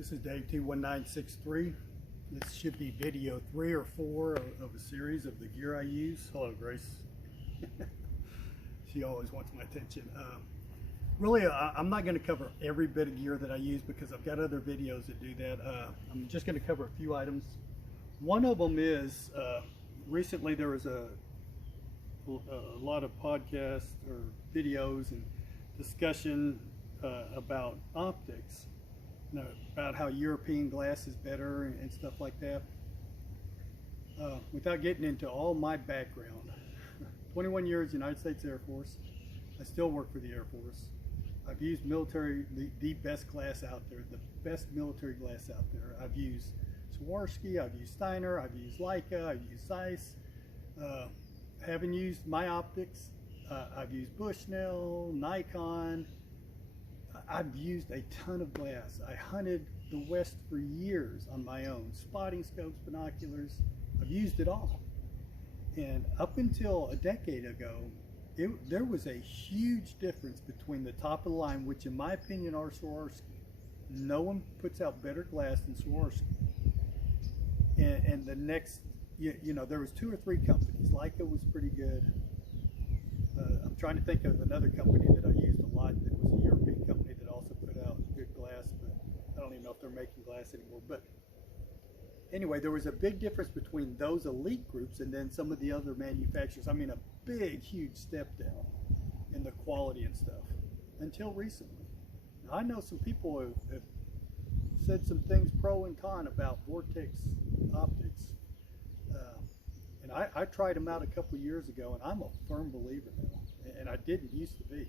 This is Dave T1963. This should be video 3 or 4 of a series of the gear I use. Hello, Grace. She always wants my attention. Really, I'm not going to cover every bit of gear that I use because I've got other videos that do that. I'm just going to cover a few items. One of them is, recently there was a lot of podcasts or videos and discussion about optics, about how European glass is better and stuff like that. Without getting into all my background, 21 years United States Air Force. I still work for the Air Force. I've used the best glass out there, the best military glass out there. I've used Swarovski, I've used Steiner, I've used Leica, I've used Zeiss. Haven't used my optics. I've used Bushnell, Nikon. I've used a ton of glass. I hunted the West for years on my own. Spotting scopes, binoculars, I've used it all. And up until a decade ago, there was a huge difference between the top of the line, which in my opinion are Swarovski. No one puts out better glass than Swarovski. And the next, you know, there was 2 or 3 companies. Leica was pretty good. I'm trying to think of another company that I used a lot that was a European company that also put out good glass, but I don't even know if they're making glass anymore. But anyway, there was a big difference between those elite groups and then some of the other manufacturers. I mean, a big, huge step down in the quality and stuff until recently. Now, I know some people have said some things pro and con about Vortex optics. And I tried them out a couple years ago, and I'm a firm believer now, and I didn't used to be.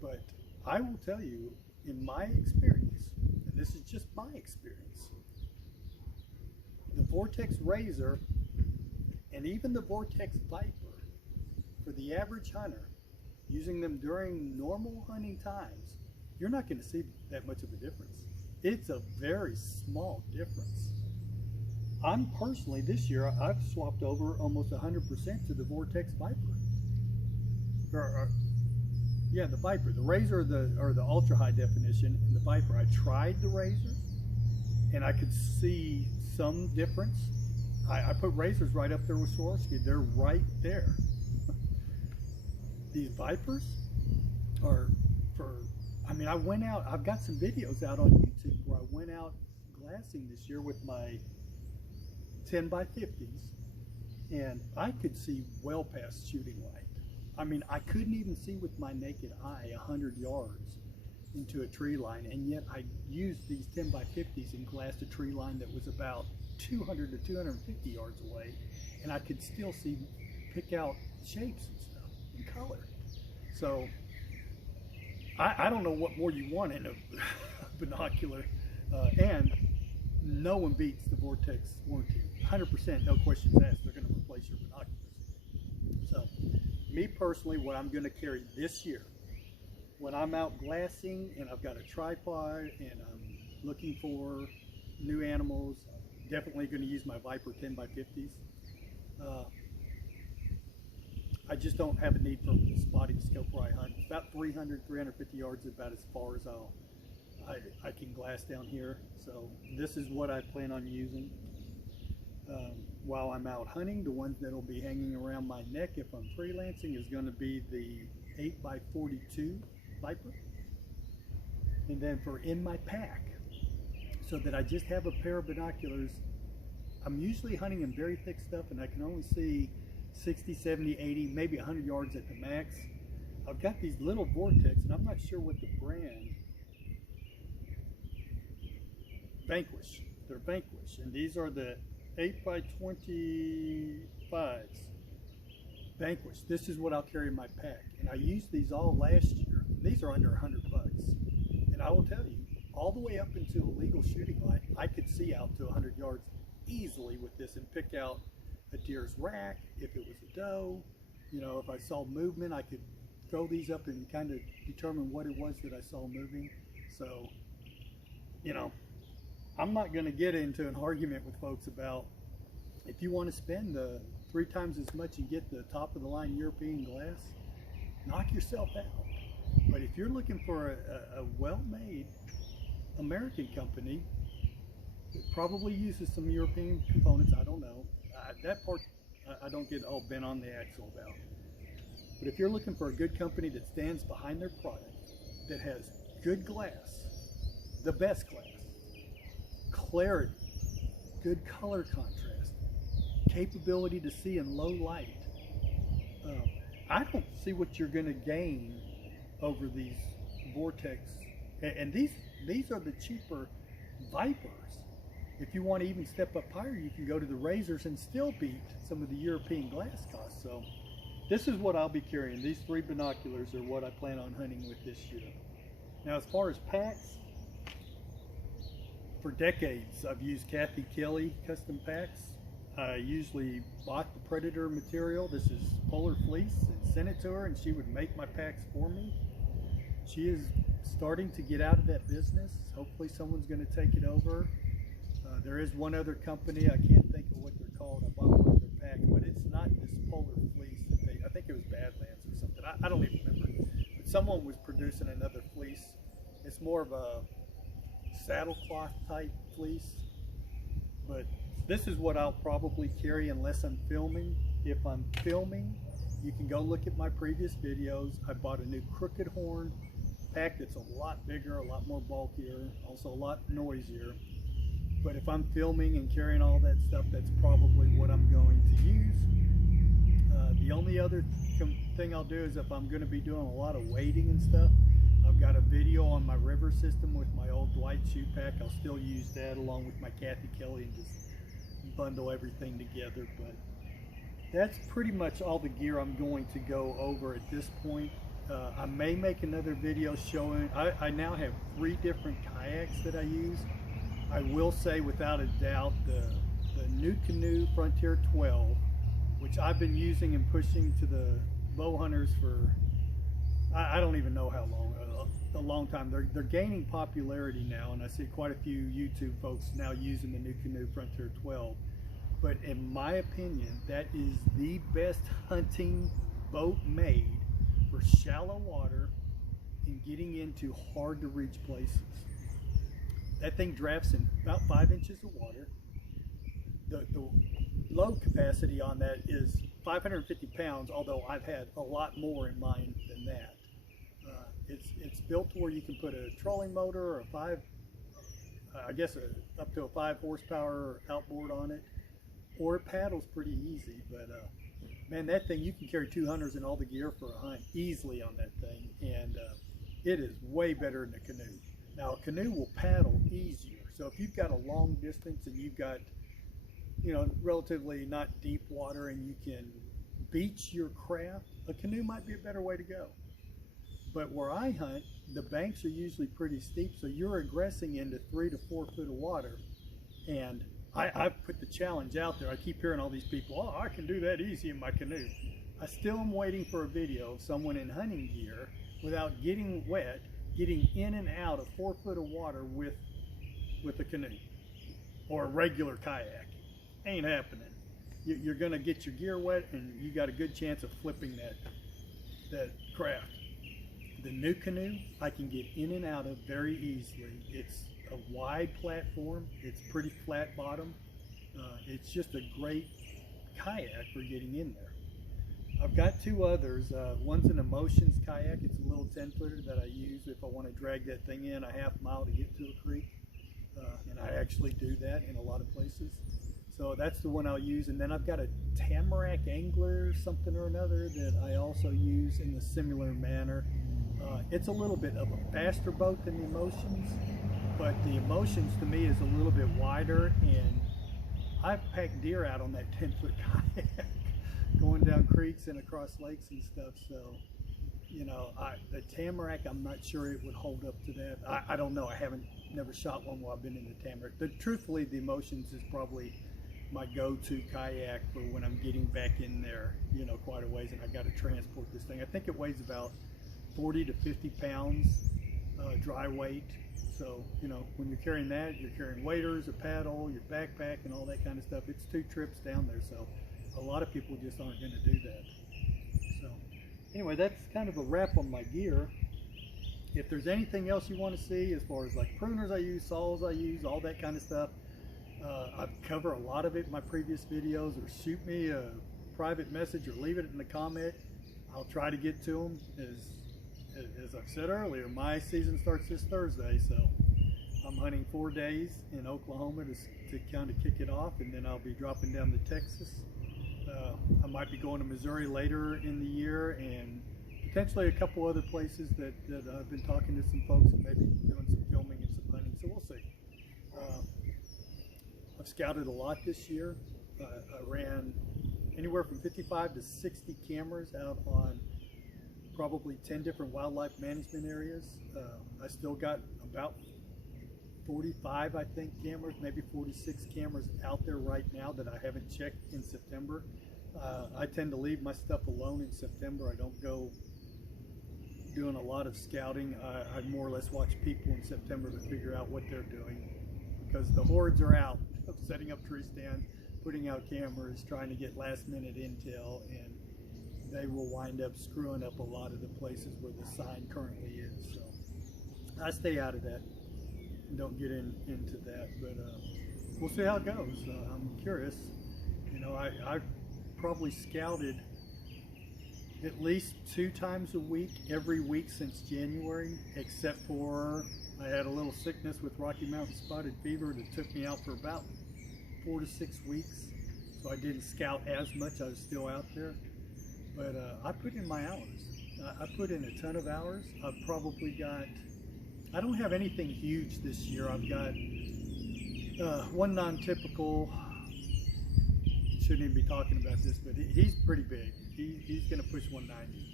But I will tell you, in my experience, and this is just my experience, the Vortex Razor and even the Vortex Viper, for the average hunter, using them during normal hunting times, you're not going to see that much of a difference. It's a very small difference. I'm personally, this year, I've swapped over almost 100% to the Vortex Viper. Yeah, the Viper. The Razor or the ultra high definition, and the Viper. I tried the Razor, and I could see some difference. I put Razors right up there with Swarovski. They're right there. These Vipers are I mean, I went out, I've got some videos out on YouTube where I went out glassing this year with my 10 by 50s, and I could see well past shooting light. I mean, I couldn't even see with my naked eye 100 yards into a tree line, and yet I used these 10 by 50s and glassed a tree line that was about 200 to 250 yards away, and I could still pick out shapes and stuff and color. So I don't know what more you want in a binocular, and no one beats the Vortex warranty. 100%, no questions asked, they're going to replace your binoculars. So, me personally, what I'm going to carry this year, when I'm out glassing and I've got a tripod and I'm looking for new animals, I'm definitely going to use my Viper 10 by 50s. I just don't have a need for a spotting scope where I hunt. About 300, 350 yards is about as far as I can glass down here. So this is what I plan on using while I'm out hunting. The ones that will be hanging around my neck if I'm freelancing is going to be the 8 by 42 Viper. And then for in my pack, so that I just have a pair of binoculars. I'm usually hunting in very thick stuff and I can only see 60, 70, 80, maybe 100 yards at the max. I've got these little Vortex, and I'm not sure what the brand. Vanquish. They're Vanquish, and these are the 8 by 25s. Vanquish. This is what I'll carry in my pack, and I used these all last year. These are under 100 bucks, and I will tell you, all the way up into a legal shooting light, I could see out to 100 yards easily with this and pick out a deer's rack, if it was a doe. You know, if I saw movement, I could throw these up and kind of determine what it was that I saw moving. So, you know, I'm not going to get into an argument with folks about if you want to spend 3 times as much and get the top of the line European glass, knock yourself out. But if you're looking for a well-made American company. It probably uses some European components. I don't know. That part I don't get all bent on the axle about. But if you're looking for a good company that stands behind their product, that has good glass, the best glass, clarity, good color contrast, capability to see in low light, I don't see what you're going to gain over these Vortex. And these are the cheaper Vipers. If you want to even step up higher, you can go to the Razors and still beat some of the European glass costs. So this is what I'll be carrying. These 3 binoculars are what I plan on hunting with this year. Now, as far as packs, for decades I've used Kathy Kelly custom packs. I usually bought the Predator material. This is Polar Fleece, and sent it to her, and she would make my packs for me. She is starting to get out of that business. Hopefully someone's going to take it over. There is one other company, I can't think of what they're called. I bought one of their packs, but it's not this Polar Fleece that I think it was Badlands or something. I don't even remember. But someone was producing another fleece. It's more of a saddlecloth type fleece. But this is what I'll probably carry unless I'm filming. If I'm filming, you can go look at my previous videos. I bought a new Crooked Horn pack that's a lot bigger, a lot more bulkier, also a lot noisier. But if I'm filming and carrying all that stuff, that's probably what I'm going to use. The only other thing I'll do is if I'm going to be doing a lot of wading and stuff, I've got a video on my river system with my old Dwight shoe pack. I'll still use that along with my Kathy Kelly and just bundle everything together. But that's pretty much all the gear I'm going to go over at this point. I may make another video showing, I now have 3 different kayaks that I use. I will say without a doubt the NuCanoe Frontier 12, which I've been using and pushing to the bow hunters for, I don't even know how long, a long time. They're gaining popularity now, and I see quite a few YouTube folks now using the NuCanoe Frontier 12. But in my opinion, that is the best hunting boat made for shallow water and getting into hard to reach places. That thing drafts in about 5 inches of water. The load capacity on that is 550 pounds, although I've had a lot more in mine than that. It's built to where you can put a trolling motor or a 5, up to a 5 horsepower outboard on it, or it paddles pretty easy. But man, that thing, you can carry 2 hunters and all the gear for a hunt easily on that thing, and it is way better than a canoe. Now, a canoe will paddle easier. So if you've got a long distance and you've got, relatively not deep water and you can beach your craft, a canoe might be a better way to go. But where I hunt, the banks are usually pretty steep, so you're aggressing into 3 to 4 foot of water. And I've put the challenge out there. I keep hearing all these people, oh, I can do that easy in my canoe. I still am waiting for a video of someone in hunting gear without getting wet, getting in and out of 4 foot of water with a canoe or a regular kayak. Ain't happening. You're gonna get your gear wet, and you got a good chance of flipping that craft. The NuCanoe I can get in and out of very easily. It's a wide platform. It's pretty flat bottom. It's just a great kayak for getting in there. I've got 2 others. One's an Emotions kayak. It's a little 10-footer that I use if I want to drag that thing in a half mile to get to a creek. And I actually do that in a lot of places. So that's the one I'll use. And then I've got a Tamarack Angler something or another that I also use in a similar manner. It's a little bit of a faster boat than the Emotions, but the Emotions to me is a little bit wider, and I've packed deer out on that 10-foot kayak going down creeks and across lakes and stuff. So, the Tamarack, I'm not sure it would hold up to that. I don't know. I never shot one while I've been in the Tamarack. Truthfully, the Emotions is probably my go-to kayak for when I'm getting back in there, quite a ways, and I got to transport this thing. I think it weighs about 40 to 50 pounds dry weight. So, when you're carrying that, you're carrying waders, a paddle, your backpack, and all that kind of stuff. It's 2 trips down there, so a lot of people just aren't going to do that. So, anyway, that's kind of a wrap on my gear. If there's anything else you want to see as far as like pruners I use, saws I use, all that kind of stuff, I've covered a lot of it in my previous videos, or shoot me a private message or leave it in the comment. I'll try to get to them. As I've said earlier, my season starts this Thursday, so I'm hunting 4 days in Oklahoma to kind of kick it off, and then I'll be dropping down to Texas. I might be going to Missouri later in the year, and potentially a couple other places that I've been talking to some folks and maybe doing some filming and some hunting, so we'll see. I've scouted a lot this year. I ran anywhere from 55 to 60 cameras out on probably 10 different wildlife management areas. I still got about 45, I think, cameras, maybe 46 cameras out there right now that I haven't checked in September. I tend to leave my stuff alone in September. I don't go doing a lot of scouting. I more or less watch people in September to figure out what they're doing, because the hordes are out setting up tree stands, putting out cameras, trying to get last minute intel, and they will wind up screwing up a lot of the places where the sign currently is. So I stay out of that and don't get into that, but we'll see how it goes. I'm curious. You know, I've probably scouted at least 2 times a week, every week since January, except for I had a little sickness with Rocky Mountain spotted fever that took me out for about 4 to 6 weeks. So I didn't scout as much. I was still out there, but I put in my hours. I put in a ton of hours. I've probably got, I don't have anything huge this year. I've got one non-typical, shouldn't even be talking about this, but he's pretty big. He's going to push 190.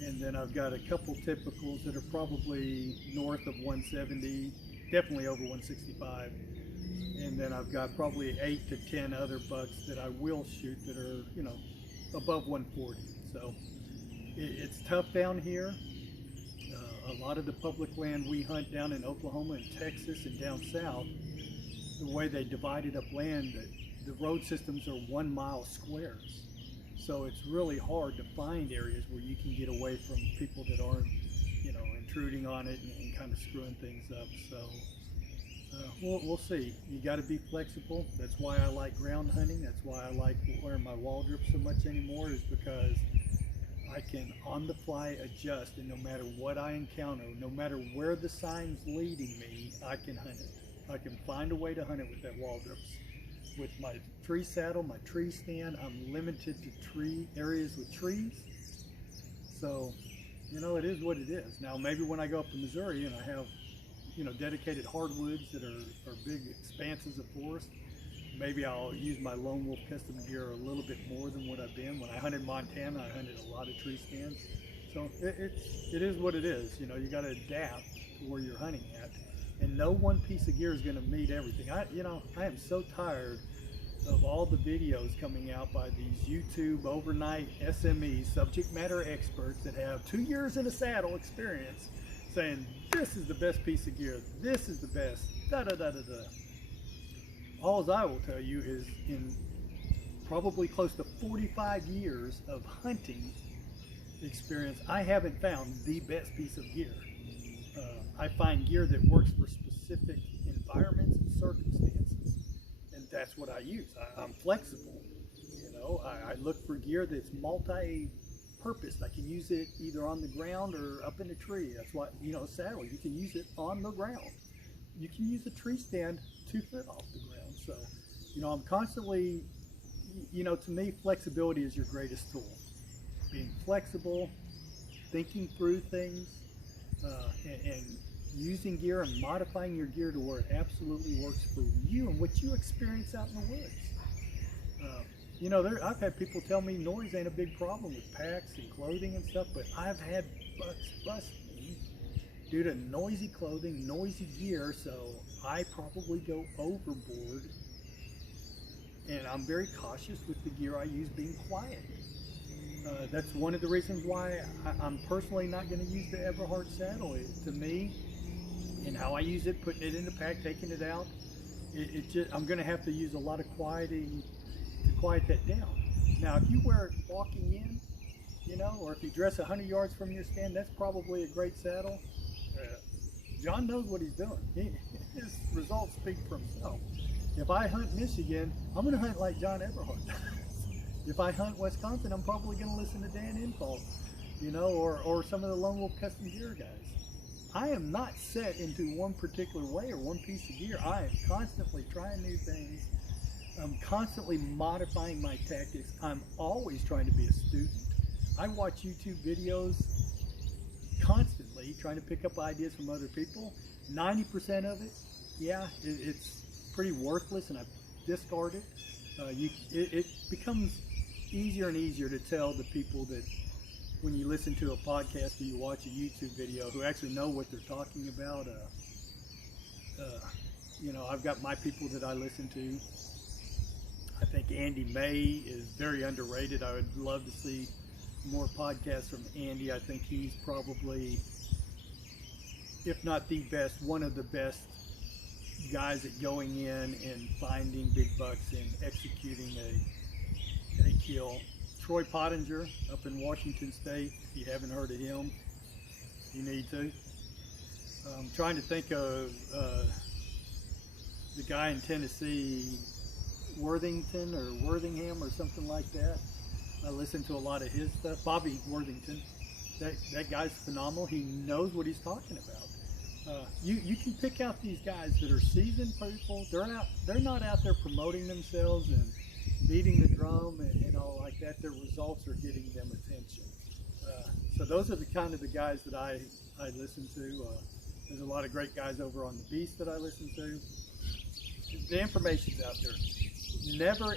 And then I've got a couple typicals that are probably north of 170, definitely over 165. And then I've got probably 8 to 10 other bucks that I will shoot that are, you know, above 140. So it's tough down here. A lot of the public land we hunt down in Oklahoma and Texas and down south, the way they divided up land, the road systems are 1 mile squares. So it's really hard to find areas where you can get away from people that aren't, you know, intruding on it and kind of screwing things up. So we'll see. You got to be flexible. That's why I like ground hunting. That's why I like wearing my wall drip so much anymore, is because I can on the fly adjust, and no matter what I encounter, no matter where the sign's leading me, I can hunt it. I can find a way to hunt it with that wall drips. With my tree saddle, my tree stand, I'm limited to tree areas with trees. So, you know, it is what it is. Now, maybe when I go up to Missouri and I have, you know, dedicated hardwoods that are big expanses of forest, maybe I'll use my Lone Wolf custom gear a little bit more than what I've been. When I hunted Montana, I hunted a lot of tree stands. So it is what it is. You know, you got to adapt to where you're hunting at. And no one piece of gear is going to meet everything. I am so tired of all the videos coming out by these YouTube overnight SMEs, subject matter experts that have 2 years in a saddle experience, saying this is the best piece of gear, this is the best, da da da da da. All I will tell you is, in probably close to 45 years of hunting experience, I haven't found the best piece of gear. I find gear that works for specific environments and circumstances, and that's what I use. I'm flexible. You know, I look for gear that's multi-purpose. I can use it either on the ground or up in a tree. That's why, you know, a saddle, you can use it on the ground. You can use a tree stand 2 foot off the ground. So, you know, I'm constantly, you know, to me, flexibility is your greatest tool. Being flexible, thinking through things, and using gear and modifying your gear to where it absolutely works for you and what you experience out in the woods. You know, I've had people tell me noise ain't a big problem with packs and clothing and stuff, but I've had bucks bust me due to noisy clothing, noisy gear, so I probably go overboard, and I'm very cautious with the gear I use being quiet. That's one of the reasons why I'm personally not going to use the Everhart saddle. To me, and how I use it, putting it in the pack, taking it out, I'm going to have to use a lot of quieting to quiet that down. Now, if you wear it walking in, you know, or if you dress 100 yards from your stand, that's probably a great saddle. John knows what he's doing. His results speak for himself. If I hunt Michigan, I'm going to hunt like John Eberhard does. If I hunt Wisconsin, I'm probably going to listen to Dan Infalt, you know, or some of the Lone Wolf Custom Gear guys. I am not set into one particular way or one piece of gear. I am constantly trying new things. I'm constantly modifying my tactics. I'm always trying to be a student. I watch YouTube videos constantly, trying to pick up ideas from other people. 90% of it, yeah, it's pretty worthless, and I discard it. It becomes easier and easier to tell the people that when you listen to a podcast or you watch a YouTube video who actually know what they're talking about. You know, I've got my people that I listen to. I think Andy May is very underrated. I would love to see more podcasts from Andy. I think he's probably, if not the best, one of the best guys at going in and finding big bucks and executing a kill. Troy Pottinger up in Washington State. If you haven't heard of him, you need to. I'm trying to think of the guy in Tennessee, Worthington or Worthingham or something like that. I listen to a lot of his stuff. Bobby Worthington. That guy's phenomenal. He knows what he's talking about. You can pick out these guys that are seasoned people. They're not out there promoting themselves and beating the drum and all like that. Their results are getting them attention. So those are the kind of the guys that I listen to. There's a lot of great guys over on the Beast that I listen to. The information's out there. Never